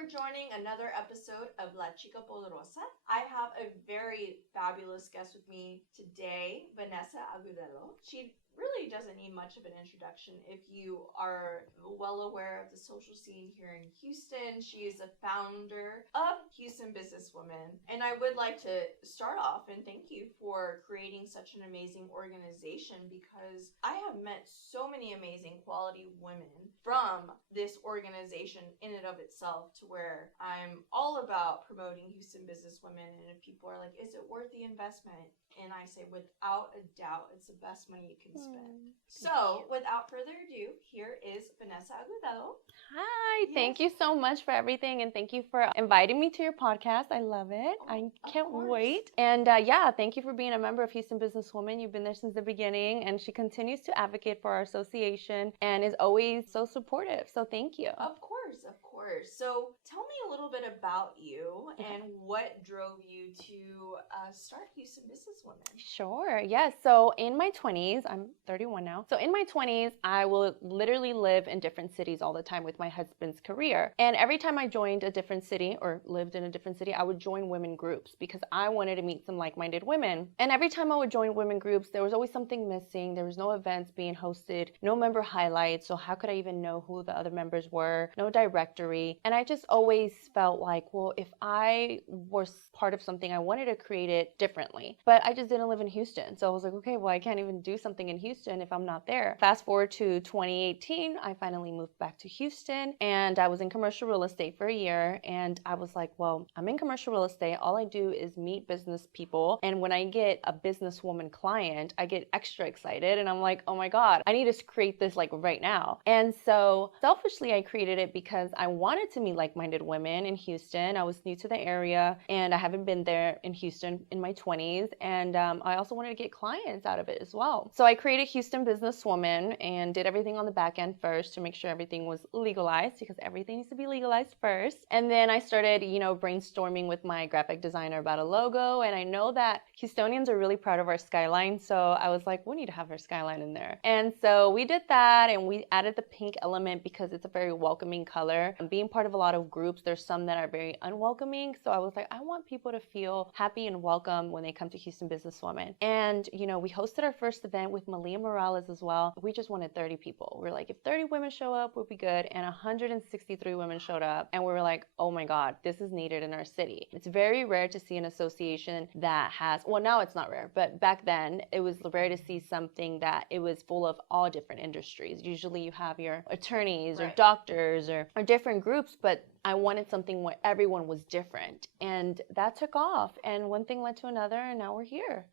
for joining another episode of Chica Poderosa. I have a very fabulous guest with me today, Vanessa Agudelo. She really doesn't need much of an introduction if you are well aware of the social scene here in Houston. She is a founder of Houston Businesswoman. And I would like to start off and thank you for creating such an amazing organization, because I have met so many amazing quality women from this organization in and of itself, to where I'm all about promoting Houston Businesswomen. And if people are like, is it worth the investment? And I say, without a doubt, it's the best money you can spend. So, without further ado, here is Vanessa Agudelo. Hi, Thank you so much for everything, and thank you for inviting me to your podcast. I love it. I can't wait. And thank you for being a member of Houston Businesswoman. You've been there since the beginning, and she continues to advocate for our association and is always so supportive. So thank you. Of course. So tell me a little bit about you and what drove you to start Houston Businesswoman. Sure. Yes. So in my 20s, I'm 31 now. So in my 20s, I will literally live in different cities all the time with my husband's career. And every time I joined a different city or lived in a different city, I would join women groups because I wanted to meet some like-minded women. And every time I would join women groups, there was always something missing. There was no events being hosted, no member highlights. So how could I even know who the other members were? No directory. And I just always felt like, well, if I was part of something, I wanted to create it differently. But I just didn't live in Houston. So I was like, okay, well, I can't even do something in Houston if I'm not there. Fast forward to 2018, I finally moved back to Houston, and I was in commercial real estate for a year. And I was like, well, I'm in commercial real estate. All I do is meet business people. And when I get a businesswoman client, I get extra excited. And I'm like, oh my God, I need to create this like right now. And so selfishly, I created it because I wanted to meet like-minded women in Houston. I was new to the area, and I haven't been there in Houston in my 20s. And I also wanted to get clients out of it as well. So I created Houston Businesswoman and did everything on the back end first to make sure everything was legalized, because everything needs to be legalized first. And then I started, brainstorming with my graphic designer about a logo. And I know that Houstonians are really proud of our skyline. So I was like, we need to have our skyline in there. And so we did that, and we added the pink element because it's a very welcoming color. And being part of a lot of groups, there's some that are very unwelcoming. So I was like, I want people to feel happy and welcome when they come to Houston Businesswoman. And, we hosted our first event with Malia Morales as well. We just wanted 30 people. We're like, if 30 women show up, we'll be good. And 163 women showed up. And we were like, oh my God, this is needed in our city. It's very rare to see an association that has, well, now it's not rare, but back then it was rare to see something that it was full of all different industries. Usually you have your attorneys or doctors or different groups, but I wanted something where everyone was different. And that took off. And one thing led to another, and now we're here.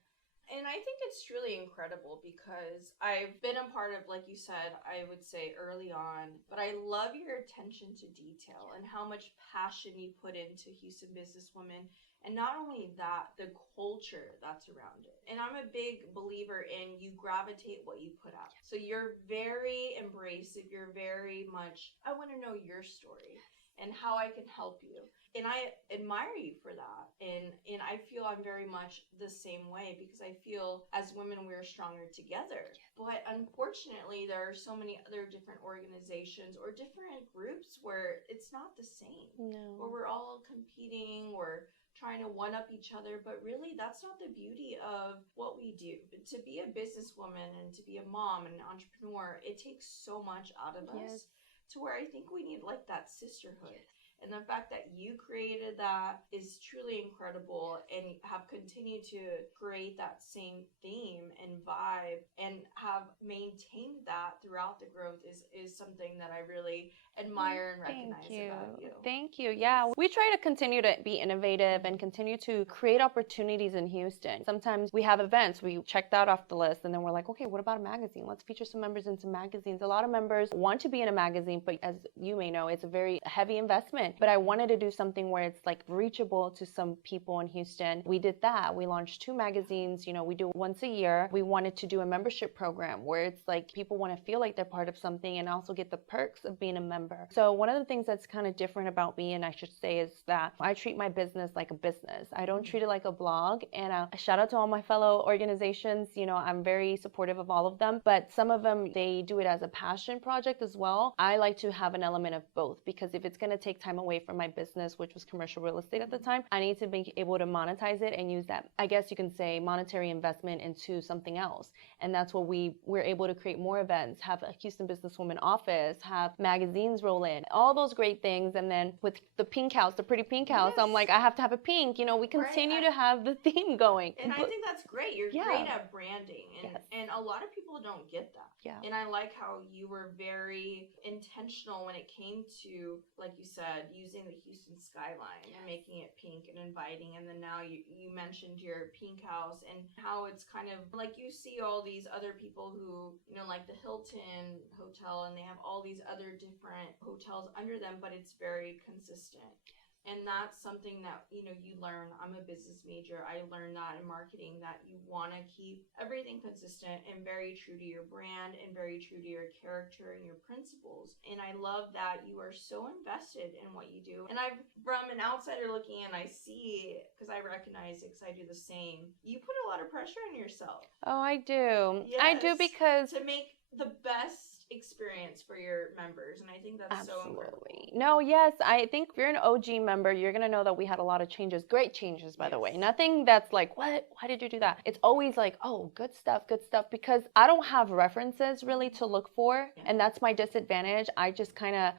And I think it's truly incredible because I've been a part of, like you said, I would say early on, but I love your attention to detail and how much passion you put into Houston Businesswoman. And not only that, the culture that's around it. And I'm a big believer in you gravitate what you put out. So you're very embracive. You're very much, I want to know your story and how I can help you. And I admire you for that. And I feel I'm very much the same way, because I feel as women, we're stronger together. But unfortunately, there are so many other different organizations or different groups where it's not the same. No. Where we're all competing or trying to one-up each other. But really, that's not the beauty of what we do. To be a businesswoman and to be a mom and an entrepreneur, it takes so much out of us, to where I think we need like that sisterhood. And the fact that you created that is truly incredible, and have continued to create that same theme and vibe and have maintained that throughout the growth is something that I really admire and recognize about you. Thank you. Yeah, we try to continue to be innovative and continue to create opportunities in Houston. Sometimes we have events, we check that off the list, and then we're like, okay, what about a magazine? Let's feature some members in some magazines. A lot of members want to be in a magazine, but as you may know, it's a very heavy investment. But I wanted to do something where it's like reachable to some people in Houston. We did that. We launched 2 magazines. We do once a year. We wanted to do a membership program where it's like people want to feel like they're part of something and also get the perks of being a member. So one of the things that's kind of different about me, and I should say, is that I treat my business like a business. I don't treat it like a blog. And a shout out to all my fellow organizations. I'm very supportive of all of them, but some of them, they do it as a passion project as well. I like to have an element of both, because if it's going to take time time away from my business, which was commercial real estate at the time. I need to be able to monetize it and use that, I guess you can say, monetary investment into something else. And that's what we're able to create more events, have a Houston Businesswoman office, have magazines roll in, all those great things. And then with the pink house, the pretty pink house, I'm like, I have to have a pink. We continue to have the theme going. And I think that's great. You're great at branding. And a lot of people don't get that. Yeah. And I like how you were very intentional when it came to, like you said, using the Houston skyline and making it pink and inviting. And then now you mentioned your pink house and how it's kind of like you see all these other people who, like the Hilton Hotel, and they have all these other different hotels under them, but it's very consistent. And that's something that, you learn. I'm a business major. I learned that in marketing, that you want to keep everything consistent and very true to your brand and very true to your character and your principles. And I love that you are so invested in what you do. And from an outsider looking in, I see, because I recognize it, because I do the same. You put a lot of pressure on yourself. Oh, I do. Yes, I do, because to make the best experience for your members, and I think that's so incredible. No, yes, I think if you're an OG member, you're gonna know that we had a lot of changes, great changes, by the way. Nothing that's like, what? Why did you do that? It's always like, oh, good stuff, because I don't have references really to look for, and that's my disadvantage. I just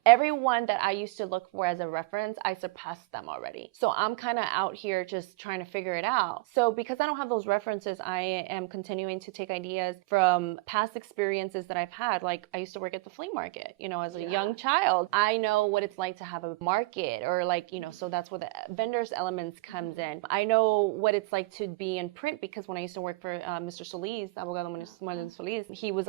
everyone that I used to look for as a reference, I surpassed them already. So I'm kind of out here just trying to figure it out. So because I don't have those references, I am continuing to take ideas from past experiences that I've had. Like, I used to work at the flea market, as a young child. I know what it's like to have a market, or so that's where the vendors elements comes in. I know what it's like to be in print, because when I used to work for Mr. Solis, Abogado Manuel Solis, he was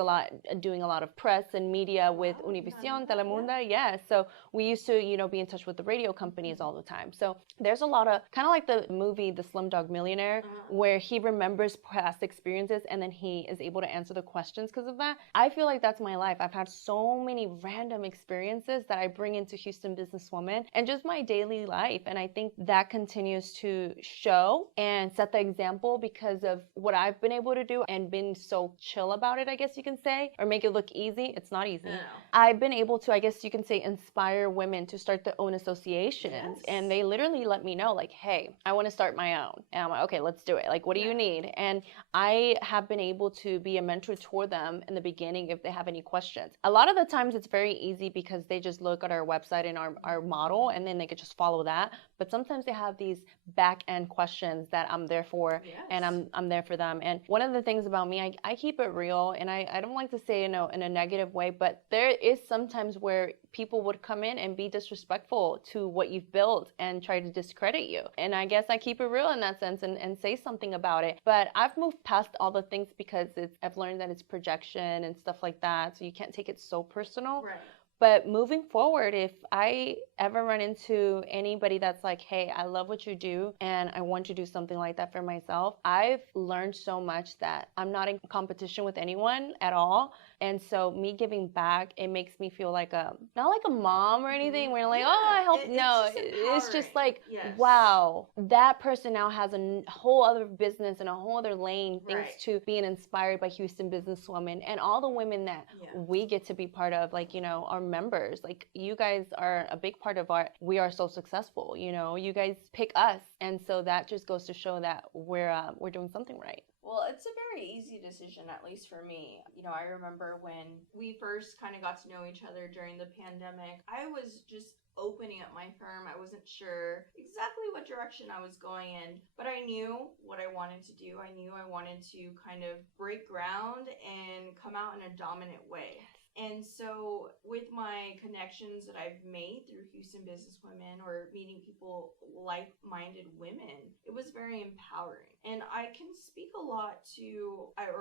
doing a lot of press and media with Univision, Telemundo. Yeah. So we used to, be in touch with the radio companies all the time. So there's a lot of, kind of like the movie, The Slumdog Millionaire, where he remembers past experiences and then he is able to answer the questions because of that. I feel like that's my life. I've had so many random experiences that I bring into Houston Businesswoman and just my daily life. And I think that continues to show and set the example because of what I've been able to do and been so chill about it, I guess you can say, or make it look easy. It's not easy. No. I've been able to, I guess you can say, inspire women to start their own associations. And they literally let me know, like, hey, I want to start my own. And I'm like, okay, let's do it. Like, what do you need? And I have been able to be a mentor toward them in the beginning if they have any questions. A lot of the times it's very easy because they just look at our website and our model, and then they could just follow that. But sometimes they have these back end questions that I'm there for, and I'm there for them. And one of the things about me, I keep it real, and I don't like to say in a negative way, but there is sometimes where people would come in and be disrespectful to what you've built and try to discredit you. And I guess I keep it real in that sense and say something about it. But I've moved past all the things because I've learned that it's projection and stuff like that. So you can't take it so personal. Right. But moving forward, if I ever run into anybody that's like, hey, I love what you do and I want to do something like that for myself, I've learned so much that I'm not in competition with anyone at all. And so me giving back, it makes me feel like not like a mom or anything where like, oh, I help. It's just like, wow, that person now has a whole other business and a whole other lane thanks to being inspired by Houston Businesswoman and all the women that we get to be part of, like, our members. Like, you guys are a big part of we are so successful, you guys pick us. And so that just goes to show that we're doing something right. Well, it's a very easy decision, at least for me. I remember when we first kind of got to know each other during the pandemic, I was just opening up my firm. I wasn't sure exactly what direction I was going in, but I knew what I wanted to do. I knew I wanted to kind of break ground and come out in a dominant way. And so with my connections that I've made through Houston Businesswomen or meeting people, like-minded women, it was very empowering. And I can speak a lot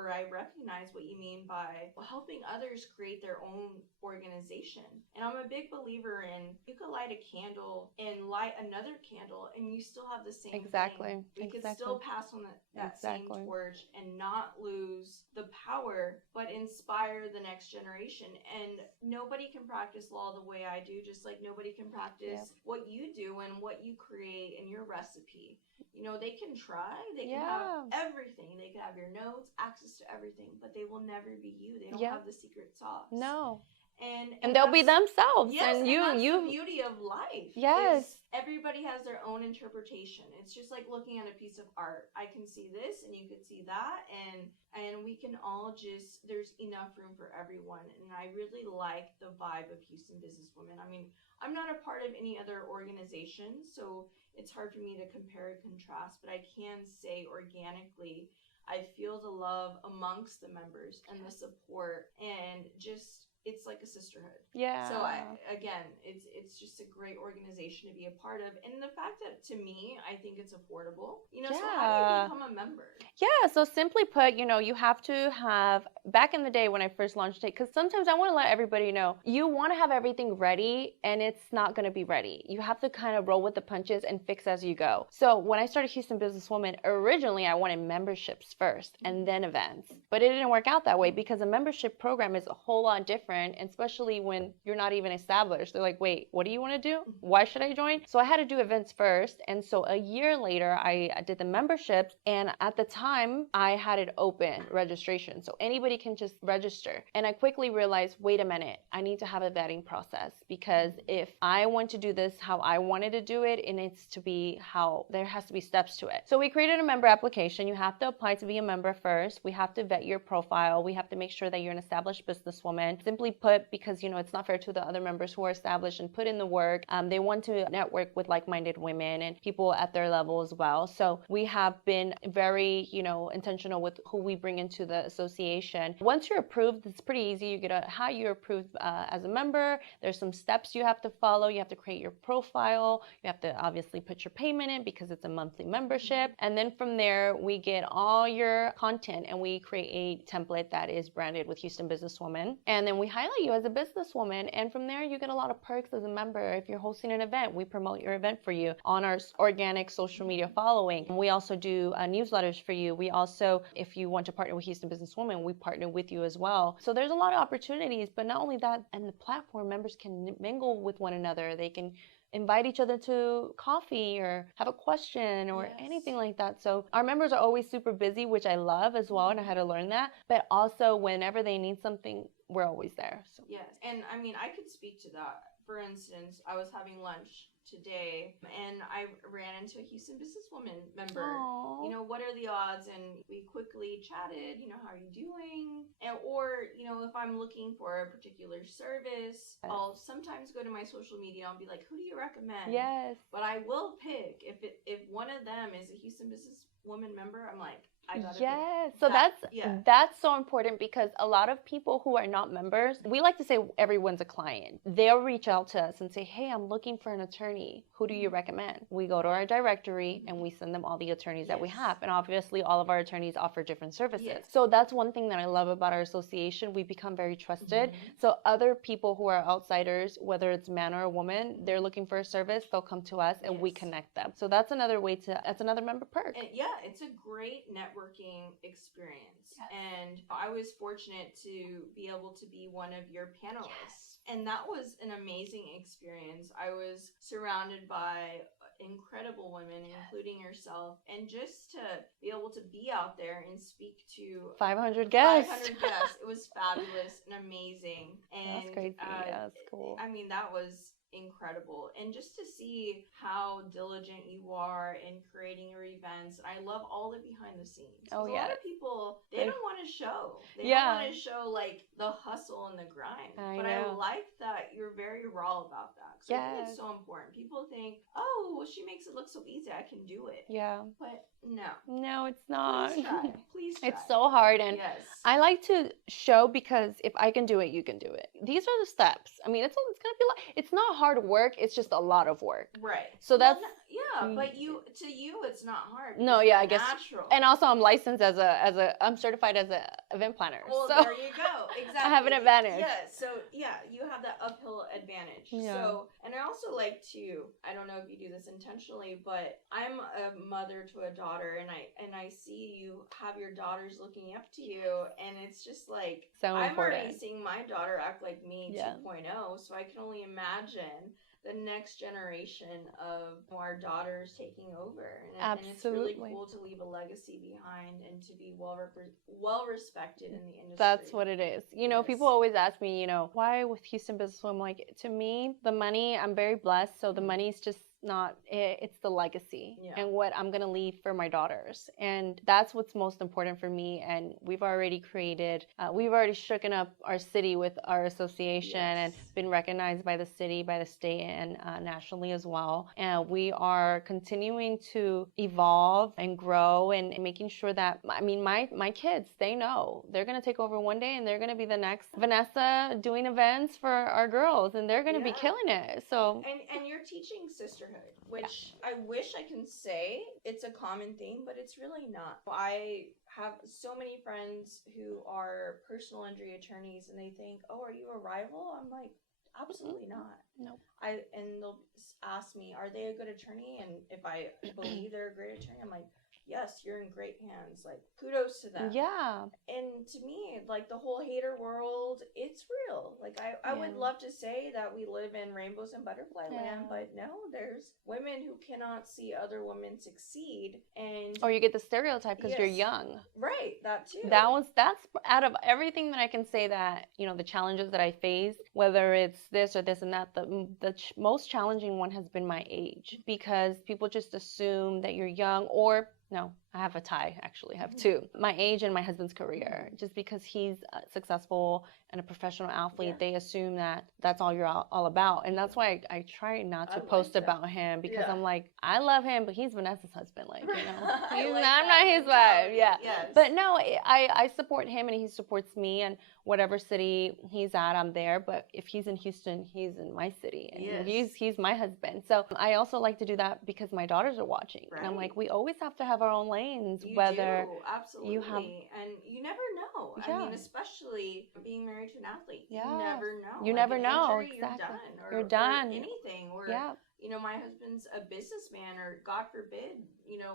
I recognize what you mean by helping others create their own organization. And I'm a big believer in, you could light a candle and light another candle and you still have the same thing. You could still pass on that same torch and not lose the power, but inspire the next generation. And nobody can practice law the way I do, just like nobody can practice what you do and what you create in your recipe. They can try, they can have everything. They can have your notes, access to everything, but they will never be you. They don't have the secret sauce. No. And they'll be that's, themselves. yes, And that's the beauty of life. Yes. Is everybody has their own interpretation. It's just like looking at a piece of art. I can see this and you could see that, and we can all just, there's enough room for everyone. And I really like the vibe of Houston Businesswomen. I mean, I'm not a part of any other organization, so it's hard for me to compare and contrast, but I can say organically I feel the love amongst the members and the support, and just, it's like a sisterhood. Yeah. So it's just a great organization to be a part of. And the fact that, to me, I think it's affordable. So how do you become a member? Yeah, so simply put, you have to have, back in the day when I first launched it, because sometimes I want to let everybody know, you want to have everything ready and it's not going to be ready. You have to kind of roll with the punches and fix as you go. So when I started Houston Businesswoman, originally I wanted memberships first and then events. But it didn't work out that way, because a membership program is a whole lot different, especially when you're not even established. They're like, wait, what do you want to do? Why should I join? So I had to do events first. And so a year later, I did the memberships. And at the time, I had it open registration. So anybody can just register. And I quickly realized, wait a minute, I need to have a vetting process, because if I want to do this how I wanted to do it, it needs to be how, there has to be steps to it. So we created a member application. You have to apply to be a member first. We have to vet your profile. We have to make sure that you're an established businesswoman. Simply put, because it's not fair to the other members who are established and put in the work. They want to network with like-minded women and people at their level as well. So we have been very, intentional with who we bring into the association. Once you're approved, it's pretty easy. You get how you're approved as a member. There's some steps you have to follow. You have to create your profile. You have to obviously put your payment in, because it's a monthly membership. And then from there, we get all your content and we create a template that is branded with Houston Businesswoman. And then we highlight you as a businesswoman. And from there, you get a lot of perks as a member. If you're hosting an event, we promote your event for you on our organic social media following. We also do newsletters for you. We also, if you want to partner with Houston Businesswoman, we partner with you as well. So there's a lot of opportunities, but not only that, and the platform, members can mingle with one another. They can invite each other to coffee or have a question or anything like that. So our members are always super busy, which I love as well, and I had to learn that. But also, whenever they need something, we're always there. So. Yes, and I mean, I could speak to that. For instance, I was having lunch today and I ran into a Houston Businesswoman member. Aww. What are the odds? And we quickly chatted, how are you doing? And or, if I'm looking for a particular service, I'll sometimes go to my social media and be like, who do you recommend? Yes. But I will pick, if one of them is a Houston Businesswoman member, I'm like, Yes. So that's so important, because a lot of people who are not members, we like to say everyone's a client. They'll reach out to us and say, hey, I'm looking for an attorney. Who do you recommend? We go to our directory and we send them all the attorneys that we have. And obviously all of our attorneys offer different services. Yes. So that's one thing that I love about our association. We become very trusted. So other people who are outsiders, whether it's man or a woman, they're looking for a service, they'll come to us and we connect them. So that's another way that's another member perk. And it's a great networking experience. Yes. And I was fortunate to be able to be one of your panelists. And that was an amazing experience. I was surrounded by incredible women, including yourself, and just to be able to be out there and speak to 500 guests. It was fabulous and amazing. And that's crazy. That's cool. I mean, that was incredible. And just to see how diligent you are in creating your events. I love all the behind the scenes. A lot of people, they don't want to show. They don't want to show like the hustle and the grind. I like that you're very raw about that. So I think it's so important. People think, oh, well, she makes it look so easy, I can do it. Yeah. But no. No, it's not. Please try. It's so hard. And I like to show, because if I can do it, you can do it. These are the steps. I mean, it's going to be it's not hard work. It's just a lot of work. Right. So that's... but to you, it's not hard. No, I guess. Natural. And also, I'm licensed I'm certified as an event planner. Well, so there you go. Exactly. I have an advantage. Yeah. So you have that uphill advantage. Yeah. So, and I also like to, I don't know if you do this intentionally, but I'm a mother to a daughter, and I see you have your daughters looking up to you, and it's just like, so I'm important. already seeing my daughter act like me 2.0, so I can only imagine the next generation of our daughters taking over. And it's Absolutely. really cool to leave a legacy behind and to be well respected in the industry. That's what it is. You know, people always ask me, why with Houston Business Women? Like, to me, the money, I'm very blessed. So the money is just not it, it's the legacy and what I'm going to leave for my daughters. And that's what's most important for me. And we've already shooken up our city with our association and been recognized by the city, by the state, and nationally as well. And we are continuing to evolve and grow and making sure that, I mean, my kids, they know they're going to take over one day and they're going to be the next Vanessa doing events for our girls, and they're going to be killing it. So and you're teaching sisterhood, which I wish I can say it's a common thing, but it's really not. I have so many friends who are personal injury attorneys, and they think, "Oh, are you a rival?" I'm like, absolutely not. No. And they'll ask me, "Are they a good attorney?" And if I believe they're a great attorney, I'm like, yes, you're in great hands. Like, kudos to them. Yeah. And to me, like, the whole hater world, it's real. Like, I would love to say that we live in rainbows and butterfly land, but no, there's women who cannot see other women succeed. And or you get the stereotype because you're young. Right, that too. That's out of everything that I can say that, the challenges that I face, whether it's this or this and that, the most challenging one has been my age, because people just assume that you're young, or no, I have a tie, actually. I have two. My age and my husband's career. Just because he's successful and a professional athlete, they assume that that's all you're all about. And that's why I try not to post about him, because I'm like, I love him, but he's Vanessa's husband. Like, I'm not his wife. Yeah. Yes. But no, I support him and he supports me, and whatever city he's at, I'm there. But if he's in Houston, he's in my city. And he's my husband. So I also like to do that because my daughters are watching. Right. And I'm like, we always have to have our own lanes. You whether do, absolutely. And you never know. I mean, especially being married to an athlete. You never know. You never know. Injury, exactly. You're done. Or done. Anything. Or, my husband's a businessman, or God forbid,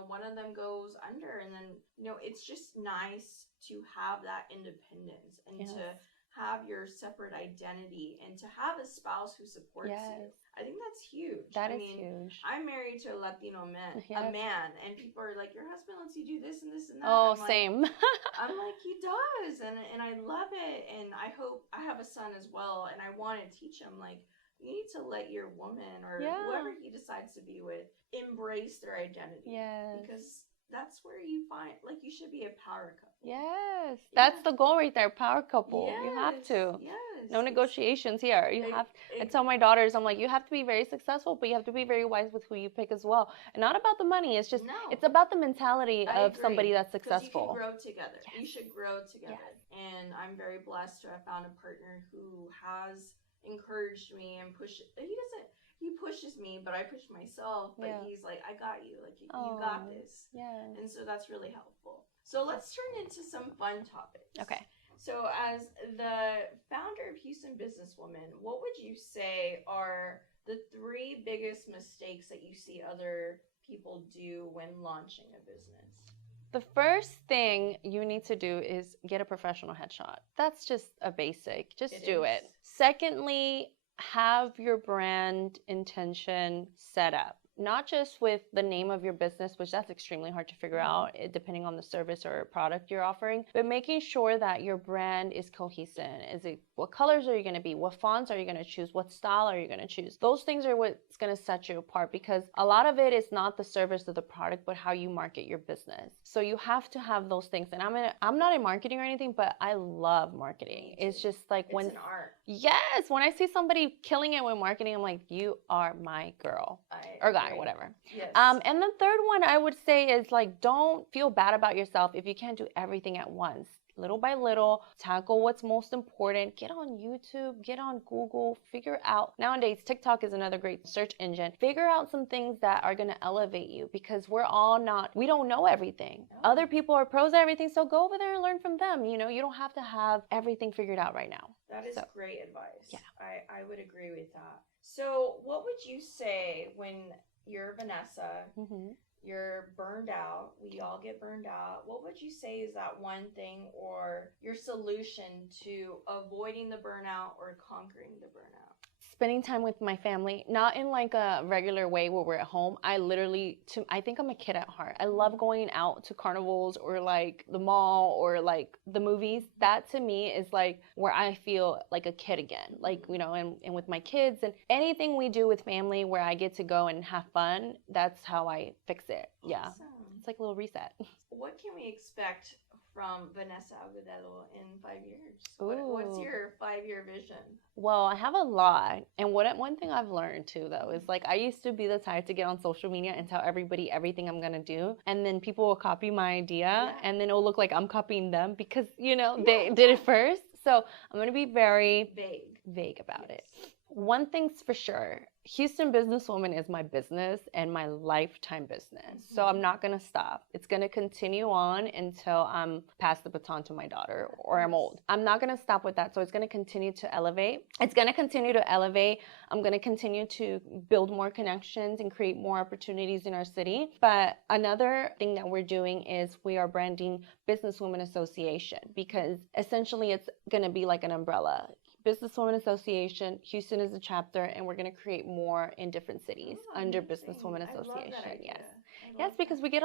one of them goes under. And then, it's just nice to have that independence and to have your separate identity and to have a spouse who supports you. I think that's huge. That is huge. I'm married to a Latino man, and people are like, your husband lets you do this and this and that. Oh, same. I'm like, he does, and I love it, and I hope, I have a son as well, and I want to teach him, like, you need to let your woman or whoever he decides to be with embrace their identity. Yes. Because that's where you find, like, you should be a power couple. Yes. That's the goal right there, power couple. Yes. You have to. Yes. No negotiations here. I tell my daughters, I'm like, you have to be very successful, but you have to be very wise with who you pick as well. And not about the money. It's just, it's about the mentality of somebody that's successful. You can grow together. Yes. You should grow together. Yes. And I'm very blessed to have found a partner who has encouraged me and he pushes me, but I push myself. But he's like, I got you. Like, you got this. Yeah. And so that's really helpful. So let's turn into some fun topics. Okay. So as the founder of Houston Businesswoman, what would you say are the 3 biggest mistakes that you see other people do when launching a business? The first thing you need to do is get a professional headshot. That's just a basic. Just do it. Secondly, have your brand intention set up. Not just with the name of your business, which that's extremely hard to figure out depending on the service or product you're offering, but making sure that your brand is cohesive. What colors are you going to be? What fonts are you going to choose? What style are you going to choose? Those things are what's going to set you apart, because a lot of it is not the service or the product, but how you market your business. So you have to have those things. And I'm not in marketing or anything, but I love marketing. It's just like it's an art. Yes, when I see somebody killing it with marketing, I'm like, you are my girl or guy, whatever. Yes. And the third one I would say is, like, don't feel bad about yourself if you can't do everything at once. Little by little, tackle what's most important. Get on YouTube, get on Google, figure out. Nowadays, TikTok is another great search engine. Figure out some things that are going to elevate you, because we don't know everything. No. Other people are pros at everything, so go over there and learn from them. You don't have to have everything figured out right now. That is great advice. Yeah. I would agree with that. So what would you say when you're Vanessa, you're burned out, we all get burned out, what would you say is that one thing or your solution to avoiding the burnout or conquering the burnout? spending time with my family, not in like a regular way where we're at home. I think I'm a kid at heart. I love going out to carnivals or like the mall or like the movies. That to me is like where I feel like a kid again. Like, and with my kids and anything we do with family where I get to go and have fun, that's how I fix it. Yeah. Awesome. It's like a little reset. What can we expect from Vanessa Agudelo in 5 years? What's Ooh. your 5-year vision? Well, I have a lot. And one thing I've learned too, though, is like I used to be the type to get on social media and tell everybody everything I'm going to do. And then people will copy my idea and then it'll look like I'm copying them because, they did it first. So I'm going to be very vague about it. One thing's for sure. Houston Businesswoman is my business and my lifetime business. So I'm not going to stop. It's going to continue on until I'm pass the baton to my daughter or I'm old. I'm not going to stop with that. So it's going to continue to elevate. I'm going to continue to build more connections and create more opportunities in our city. But another thing that we're doing is we are branding Businesswoman Association because essentially it's going to be like an umbrella. Businesswoman Association, Houston is a chapter, and we're going to create more in different cities under Businesswoman Association. Yes, because we get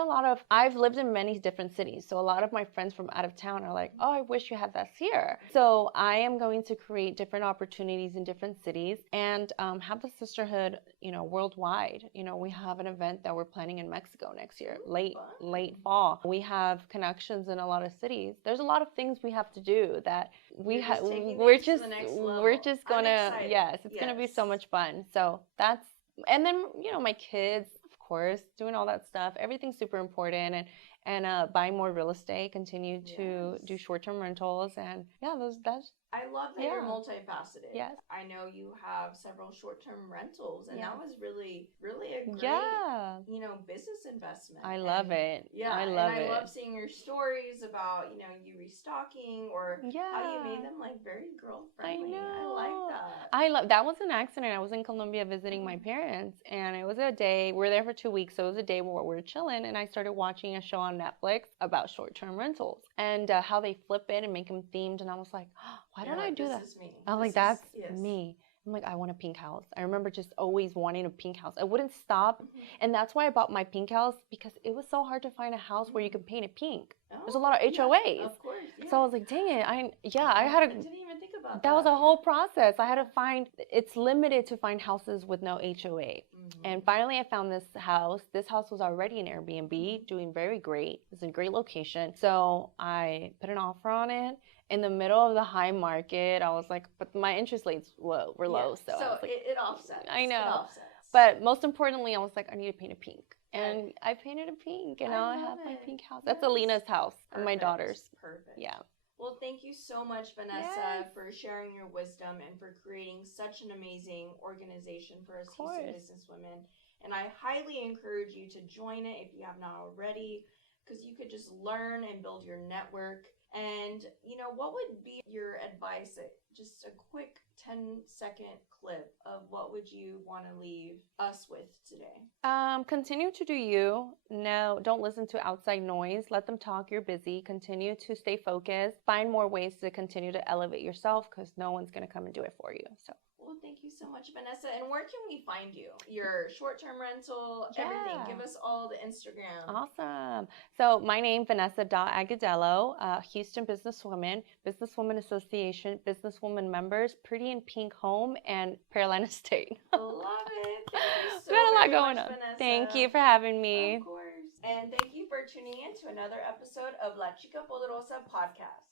I've lived in many different cities, so a lot of my friends from out of town are like, oh, I wish you had this here. So I am going to create different opportunities in different cities and have the sisterhood, worldwide. We have an event that we're planning in Mexico next year, late fall. We have connections in a lot of cities. There's a lot of things we have to do that we're just gonna, it's gonna be so much fun. So and then, my kids, of course, doing all that stuff. Everything's super important and buying more real estate, continue to do short-term rentals and I love that you're multifaceted. Yes. I know you have several short-term rentals, and that was really, really a great, business investment. I love it. Yeah, I love seeing your stories about, you restocking or how you made them like very girl-friendly. I like that. That was an accident. I was in Colombia visiting my parents, and it was a day. We were there for 2 weeks, so it was a day where we were chilling, and I started watching a show on Netflix about short-term rentals and how they flip it and make them themed, and I was like, why don't I do that? I'm like, that's me. I'm like, I want a pink house. I remember just always wanting a pink house. I wouldn't stop. And that's why I bought my pink house because it was so hard to find a house where you could paint it pink. There's a lot of HOAs. Of course. So I was like, dang it. I didn't even think about that. That was a whole process. I had to it's limited to find houses with no HOA. And finally I found this house. This house was already an Airbnb, doing very great. It's in a great location. So I put an offer on it. In the middle of the high market, I was like, but my interest rates were low. So I was like, it offsets. I know. It offsets. But most importantly, I was like, I need to paint it pink. And I painted it pink, and now I have my pink house. That's Alina's house and my daughter's. Perfect. Yeah. Well, thank you so much, Vanessa, for sharing your wisdom and for creating such an amazing organization for us Houston businesswomen. And I highly encourage you to join it if you have not already, because you could just learn and build your network. And, what would be your advice? Just a quick 10-second clip of what would you want to leave us with today? Continue to do you. No, don't listen to outside noise. Let them talk. You're busy. Continue to stay focused. Find more ways to continue to elevate yourself because no one's going to come and do it for you. So. Well, thank you so much, Vanessa. And where can we find you? Your short-term rental, everything. Give us all the Instagram. Awesome. So my name, Vanessa.Agudelo, Houston Businesswoman, Businesswoman Association, Businesswoman members, Pretty in Pink Home, and Carolina State. Love it. Thank you so We got a lot going much, on. Vanessa. Thank you for having me. Of course. And thank you for tuning in to another episode of Lachica Poderosa Podcast.